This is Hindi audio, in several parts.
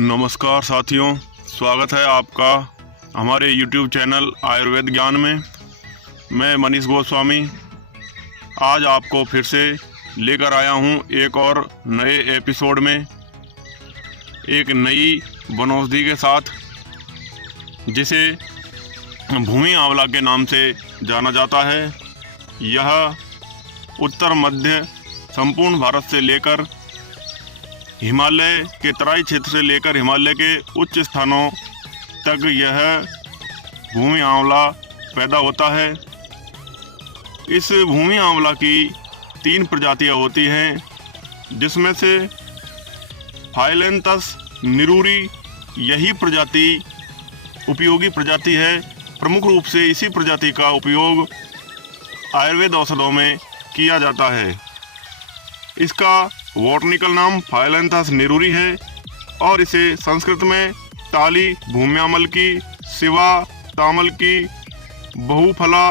नमस्कार साथियों, स्वागत है आपका हमारे YouTube चैनल आयुर्वेद ज्ञान में। मैं मनीष गोस्वामी आज आपको फिर से लेकर आया हूँ एक और नए एपिसोड में, एक नई वनौषधि के साथ, जिसे भूमि आंवला के नाम से जाना जाता है। यह उत्तर मध्य संपूर्ण भारत से लेकर हिमालय के तराई क्षेत्र से लेकर हिमालय के उच्च स्थानों तक यह भूमि आंवला पैदा होता है। इस भूमि आंवला की 3 प्रजातियां होती हैं, जिसमें से फाइलेंथस निरूरी यही प्रजाति उपयोगी प्रजाति है। प्रमुख रूप से इसी प्रजाति का उपयोग आयुर्वेद औषधों में किया जाता है। इसका बॉटनिकल नाम फाइलेंथस निरूरी है और इसे संस्कृत में ताली भूम्यामल की, शिवा तामल की, बहुफला,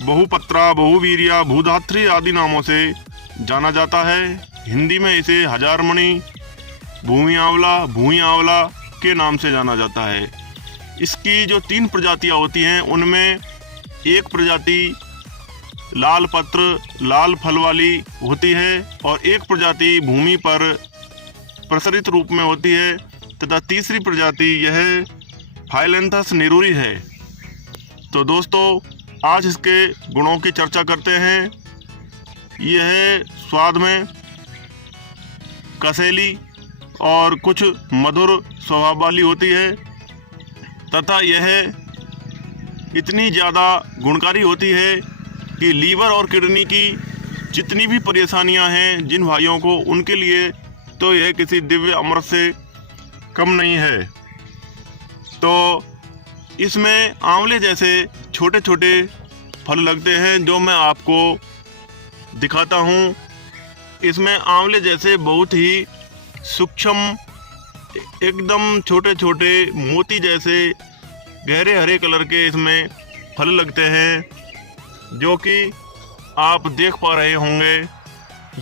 बहुपत्रा, बहुवीर्या, भूधात्री आदि नामों से जाना जाता है। हिंदी में इसे हजारमणि, भूमि आंवला, भूई आंवला के नाम से जाना जाता है। इसकी जो 3 प्रजातियां होती हैं, उनमें एक प्रजाति लाल पत्र लाल फल वाली होती है और एक प्रजाति भूमि पर प्रसरित रूप में होती है तथा तीसरी प्रजाति यह फाइलेंथस निरूरी है। तो दोस्तों, आज इसके गुणों की चर्चा करते हैं। यह स्वाद में कसेली और कुछ मधुर स्वभाव वाली होती है तथा यह इतनी ज़्यादा गुणकारी होती है कि लीवर और किडनी की जितनी भी परेशानियां हैं जिन भाइयों को, उनके लिए तो यह किसी दिव्य अमृत से कम नहीं है। तो इसमें आंवले जैसे छोटे छोटे फल लगते हैं, जो मैं आपको दिखाता हूँ। इसमें आंवले जैसे बहुत ही सूक्ष्म, एकदम छोटे छोटे मोती जैसे गहरे हरे कलर के इसमें फल लगते हैं, जो कि आप देख पा रहे होंगे।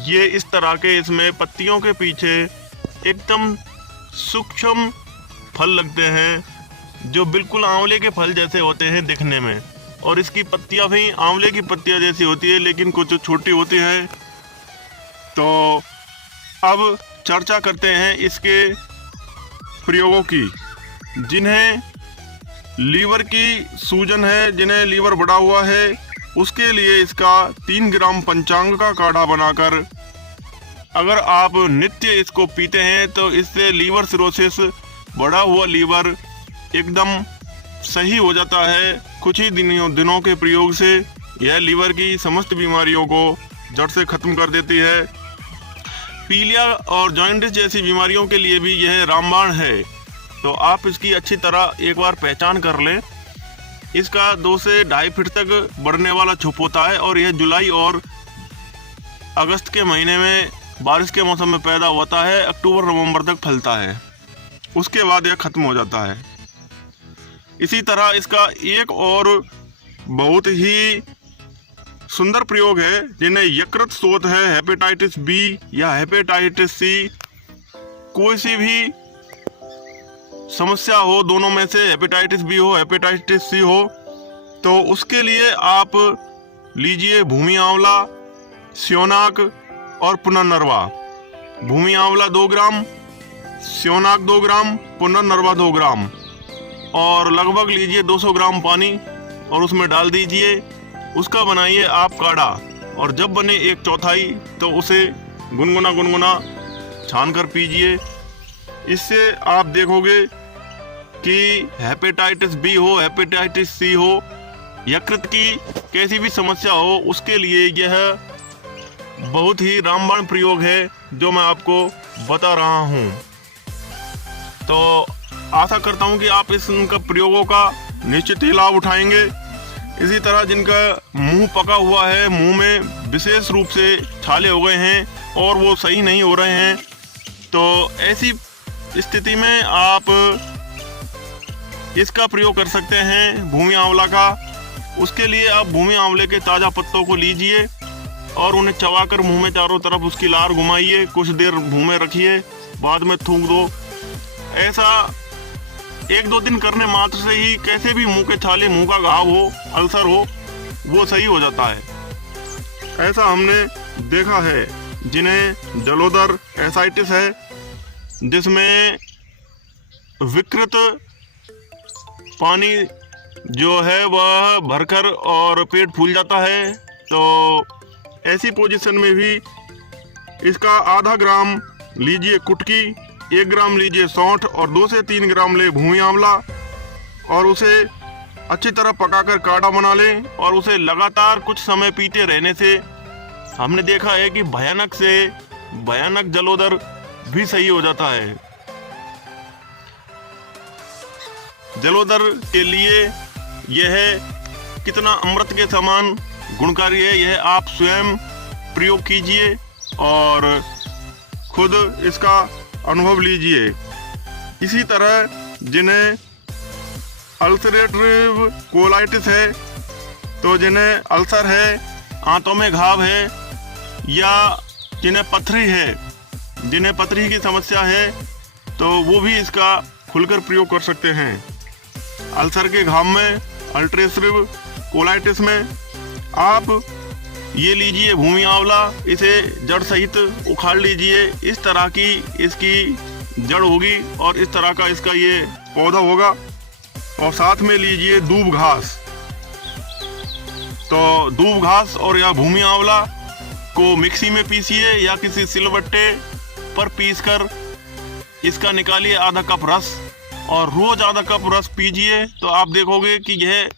ये इस तरह के इसमें पत्तियों के पीछे एकदम सूक्ष्म फल लगते हैं, जो बिल्कुल आंवले के फल जैसे होते हैं दिखने में। और इसकी पत्तियां भी आंवले की पत्तियां जैसी होती है, लेकिन कुछ छोटी होती है। तो अब चर्चा करते हैं इसके प्रयोगों की। जिन्हें लीवर की सूजन है, जिन्हें लीवर बढ़ा हुआ है, उसके लिए इसका 3 ग्राम पंचांग का काढ़ा बनाकर अगर आप नित्य इसको पीते हैं तो इससे लीवर सिरोसिस, बढ़ा हुआ लीवर एकदम सही हो जाता है। कुछ ही दिनों के प्रयोग से यह लीवर की समस्त बीमारियों को जड़ से ख़त्म कर देती है। पीलिया और जॉइंटिस जैसी बीमारियों के लिए भी यह रामबाण है। तो आप इसकी अच्छी तरह एक बार पहचान कर लें। इसका 2 से 2.5 फीट तक बढ़ने वाला छुप होता है और यह जुलाई और अगस्त के महीने में बारिश के मौसम में पैदा होता है। अक्टूबर नवंबर तक फलता है, उसके बाद यह ख़त्म हो जाता है। इसी तरह इसका एक और बहुत ही सुंदर प्रयोग है, जिन्हें यकृत शोथ है, हेपेटाइटिस बी या हेपेटाइटिस सी, कोई सी भी समस्या हो, दोनों में से हेपेटाइटिस बी हो, हेपेटाइटिस सी हो, तो उसके लिए आप लीजिए भूमि आंवला, स्योनाक और पुनर्नरवा। भूमि आंवला 2 ग्राम, स्योनाक 2 ग्राम, पुनर्नरवा 2 ग्राम, और लगभग लीजिए 200 ग्राम पानी और उसमें डाल दीजिए। उसका बनाइए आप काढ़ा, और जब बने 1/4 तो उसे गुनगुना छान कर पीजिए। इससे आप देखोगे कि हेपेटाइटिस बी हो, हेपेटाइटिस सी हो, यकृत की कैसी भी समस्या हो, उसके लिए यह बहुत ही रामबाण प्रयोग है, जो मैं आपको बता रहा हूँ। तो आशा करता हूँ कि आप इनका प्रयोगों का निश्चित ही लाभ उठाएंगे। इसी तरह जिनका मुंह पका हुआ है, मुंह में विशेष रूप से छाले हो गए हैं और वो सही नहीं हो रहे हैं, तो ऐसी स्थिति में आप इसका प्रयोग कर सकते हैं भूमि आंवला का। उसके लिए आप भूमि आंवले के ताज़ा पत्तों को लीजिए और उन्हें चबाकर मुंह में चारों तरफ उसकी लार घुमाइए, कुछ देर मुंह में रखिए, बाद में थूक दो। ऐसा 1-2 दिन करने मात्र से ही कैसे भी मुंह के छाले, मुंह का घाव हो, अल्सर हो, वो सही हो जाता है। ऐसा हमने देखा है जिन्हें जलोदर एसाइटिस है, जिसमें विकृत पानी जो है वह भरकर और पेट फूल जाता है। तो ऐसी पोजीशन में भी इसका आधा ग्राम लीजिए कुटकी, 1 ग्राम लीजिए सौंठ और 2 से 3 ग्राम ले भूमि आंवला और उसे अच्छी तरह पकाकर काढ़ा बना लें और उसे लगातार कुछ समय पीते रहने से हमने देखा है कि भयानक से भयानक जलोदर भी सही हो जाता है। जलोदर के लिए यह कितना अमृत के समान गुणकारी है, यह आप स्वयं प्रयोग कीजिए और खुद इसका अनुभव लीजिए। इसी तरह जिन्हें अल्सरेटिव कोलाइटिस है, तो जिन्हें अल्सर है, आंतों में घाव है, या जिन्हें पथरी है, जिन्हें पथरी की समस्या है, तो वो भी इसका खुलकर प्रयोग कर सकते हैं। अल्सर के घाव में, अल्सरेटिव कोलाइटिस में आप ये लीजिए भूमि आंवला, इसे जड़ सहित उखाड़ लीजिए। इस तरह की इसकी जड़ होगी और इस तरह का इसका ये पौधा होगा, और साथ में लीजिए दूब घास। तो दूब घास और या भूमि आंवला को मिक्सी में पीसिए या किसी सिलबट्टे पर पीसकर इसका निकालिए आधा कप रस, और रोज आधा कप रस पीजिए। तो आप देखोगे कि यह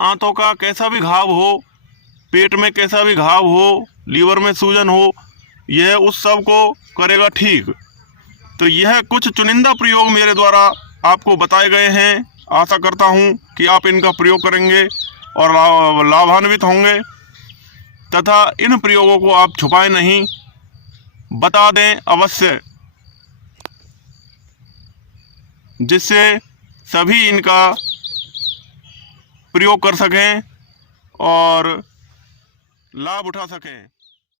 आंतों का कैसा भी घाव हो, पेट में कैसा भी घाव हो, लीवर में सूजन हो, यह उस सब को करेगा ठीक। तो यह कुछ चुनिंदा प्रयोग मेरे द्वारा आपको बताए गए हैं। आशा करता हूं कि आप इनका प्रयोग करेंगे और लाभान्वित होंगे, तथा इन प्रयोगों को आप छुपाएं नहीं, बता दें अवश्य, जिससे सभी इनका प्रयोग कर सकें और लाभ उठा सकें।